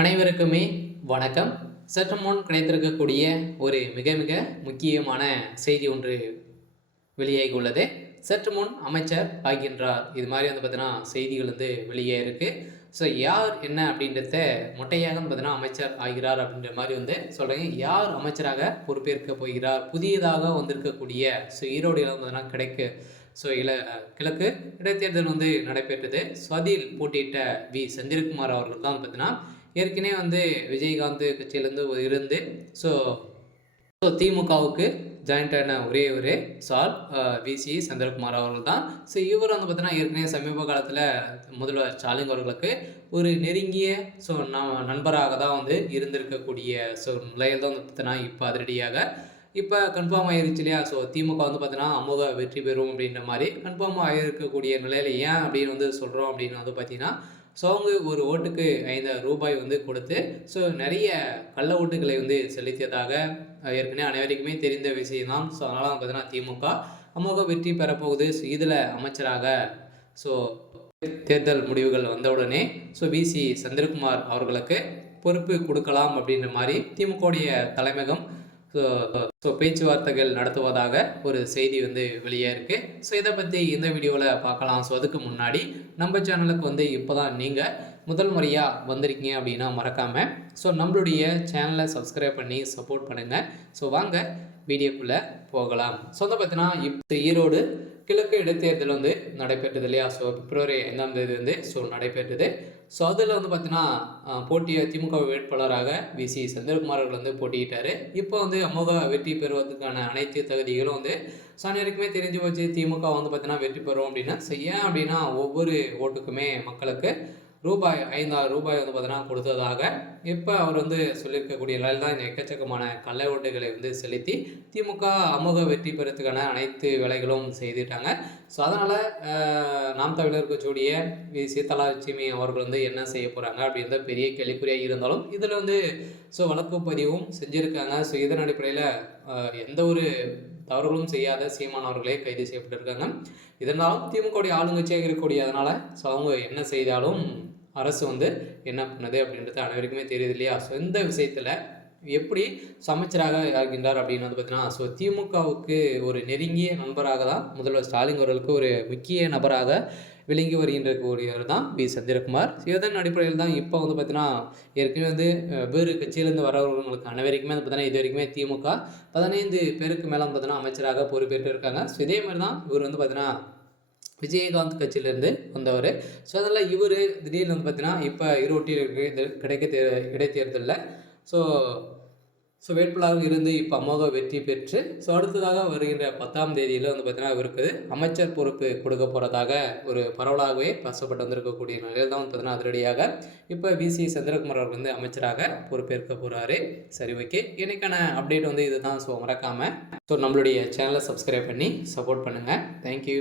அனைவருக்குமே வணக்கம். சற்று முன் கிடைத்திருக்கக்கூடிய ஒரு மிக மிக முக்கியமான செய்தி ஒன்று வெளியாகி உள்ளது. சற்று முன் அமைச்சர் ஆகின்றார். இது மாதிரி பார்த்தீங்கன்னா செய்திகள் வெளியே இருக்கு. ஸோ யார் என்ன அப்படின்றத மொட்டையாக பார்த்தீங்கன்னா அமைச்சர் ஆகிறார் அப்படின்ற மாதிரி சொல்கிறேங்க. யார் அமைச்சராக பொறுப்பேற்க போகிறார்? புதியதாக வந்திருக்கக்கூடிய ஈரோடு பார்த்தீங்கன்னா ஸோ கிழக்கு இடைத்தேர்தல் நடைபெற்றது. ஸோ அதில் போட்டியிட்ட செந்தில்குமார் அவர்கள் தான் பார்த்தீங்கன்னா ஏற்கனவே விஜயகாந்த் கட்சியிலேருந்து இருந்து ஸோ ஸோ திமுகவுக்கு ஜாயின்ட் ஆன ஒரே சார் விசி செந்தில்குமார் அவர்கள் தான். ஸோ இவர் பார்த்தீங்கன்னா ஏற்கனவே சமீப காலத்தில் முதல்வர் ஸ்டாலின் அவர்களுக்கு ஒரு நெருங்கிய ஸோ நண்பராக தான் இருந்திருக்கக்கூடிய ஸோ நிலையில் தான் பார்த்தீங்கன்னா இப்போ அதிரடியாக இப்போ கன்ஃபார்ம் ஆகிருச்சு இல்லையா. ஸோ திமுக பார்த்தீங்கன்னா அமோக வெற்றி பெறும் அப்படின்ற மாதிரி கன்ஃபார்ம் ஆகிருக்கக்கூடிய நிலையில் ஏன் அப்படின்னு சொல்கிறோம் அப்படின்னு பார்த்தீங்கன்னா ஸோ அவங்க ஒரு ஓட்டுக்கு ரூபாய் கொடுத்து ஸோ நிறைய கள்ள ஓட்டுகளை செலுத்தியதாக ஏற்கனவே அனைவருக்குமே தெரிந்த விஷயம்தான். ஸோ அதனால் பார்த்தீங்கன்னா திமுக அமோக வெற்றி பெறப்போகுது. ஸோ இதில் அமைச்சராக ஸோ தேர்தல் முடிவுகள் வந்தவுடனே ஸோ விசி செந்தில்குமார் அவர்களுக்கு பொறுப்பு கொடுக்கலாம் அப்படின்ற மாதிரி திமுகவுடைய தலைமையகம் ஸோ பேச்சுவார்த்தைகள் நடத்துவதாக ஒரு செய்தி வெளியே இருக்குது. ஸோ இதை பற்றி இந்த வீடியோவில் பார்க்கலாம். ஸோ அதுக்கு முன்னாடி நம்ம சேனலுக்கு இப்போ தான் நீங்கள் முதல் முறையாக வந்திருக்கீங்க அப்படின்னா மறக்காமல் ஸோ நம்மளுடைய சேனலை சப்ஸ்கிரைப் பண்ணி சப்போர்ட் பண்ணுங்கள். ஸோ வாங்க வீடியோக்குள்ளே போகலாம். ஸோ பார்த்தீங்கன்னா இப்போ ஈரோடு கிழக்கு இடைத்தேர்தல் நடைபெற்றது இல்லையா. ஸோ பிப்ரவரி 5ஆம் தேதி ஸோ நடைபெற்றது. ஸோ அதில் பார்த்தீங்கன்னா போட்டிய திமுக வேட்பாளராக விசி செந்தில்குமார் அவர்கள் போட்டியிட்டார். இப்போ அமோக வெற்றி பெறுவதற்கான அனைத்து தகுதிகளும் ஸோ அனைவருக்குமே தெரிஞ்சு போச்சு. திமுக பார்த்தீங்கன்னா வெற்றி பெறும் அப்படின்னா ஏன் அப்படின்னா ஒவ்வொரு ஓட்டுக்குமே மக்களுக்கு ரூபாய் 5,000 ரூபாய் பார்த்தீங்கன்னா கொடுத்ததாக இப்போ அவர் சொல்லியிருக்கக்கூடிய நிலையில் தான் இந்த எக்கச்சக்கமான கள்ள ஓட்டுகளை செலுத்தி திமுக அமோக வெற்றி பெறத்துக்கான அனைத்து வேலைகளும் செய்துட்டாங்க. ஸோ அதனால் நாம் தமிழர் கட்சியுடைய சீதலட்சுமி அவர்கள் என்ன செய்ய போகிறாங்க அப்படின்ற பெரிய கேள்விக்குறியாக இருந்தாலும் இதில் ஸோ வழக்கு பதிவும் செஞ்சுருக்காங்க. ஸோ இதன் அடிப்படையில் எந்த ஒரு தவறுகளும் செய்யாத சீமானவர்களே கைது செய்யப்பட்டிருக்காங்க. இதனாலும் திமுகவுடைய ஆளுங்கட்சியாக இருக்கக்கூடிய அதனால் ஸோ அவங்க என்ன செய்தாலும் அரசு என்ன பண்ணுது அப்படின்றது அனைவருக்குமே தெரியுது இல்லையா. ஸோ இந்த விஷயத்தில் எப்படி அமைச்சராக ஆகின்றார் அப்படின்னு பார்த்தீங்கன்னா ஸோ திமுகவுக்கு ஒரு நெருங்கிய நண்பராக தான் முதல்வர் ஸ்டாலின் அவர்களுக்கு ஒரு முக்கிய நபராக விளங்கி வருகின்றக்கூடியவர் தான் செந்தில்குமார். இதன் அடிப்படையில் தான் இப்போ பார்த்தீங்கன்னா ஏற்கனவே வேறு கட்சியிலேருந்து வரவர்களுக்கு அனைவருக்குமே பார்த்தீங்கன்னா இது வரைக்குமே திமுக 15 பேருக்கு மேலே பார்த்தீங்கன்னா அமைச்சராக பொறுப்பேற்று இருக்காங்க. ஸோ இதே மாதிரி தான் இவர் பார்த்தீங்கன்னா விஜயகாந்த் கட்சியிலேருந்து வந்தவர். ஸோ அதில் இவர் திடீர்னு பார்த்தீங்கன்னா இப்போ ஈரோட்டில் இடைத்தேர்தலில் ஸோ வேட்பாளராக இருந்து இப்போ அமோக வெற்றி பெற்று ஸோ அடுத்ததாக வருகின்ற 10ஆம் தேதியில் பார்த்தீங்கன்னா இவருக்கு அமைச்சர் பொறுப்பு கொடுக்க போகிறதாக ஒரு பரவலாகவே பேசப்பட்டு வந்திருக்கக்கூடிய நிலையில் தான் பார்த்தீங்கன்னா அதிரடியாக இப்போ விசி செந்தில்குமார் அவர் அமைச்சராக பொறுப்பேற்க போகிறாரு. சரி, ஓகே, எனக்கான அப்டேட் இதுதான். ஸோ மறக்காமல் ஸோ நம்மளுடைய சேனலை சப்ஸ்கிரைப் பண்ணி சப்போர்ட் பண்ணுங்கள். தேங்க்யூ.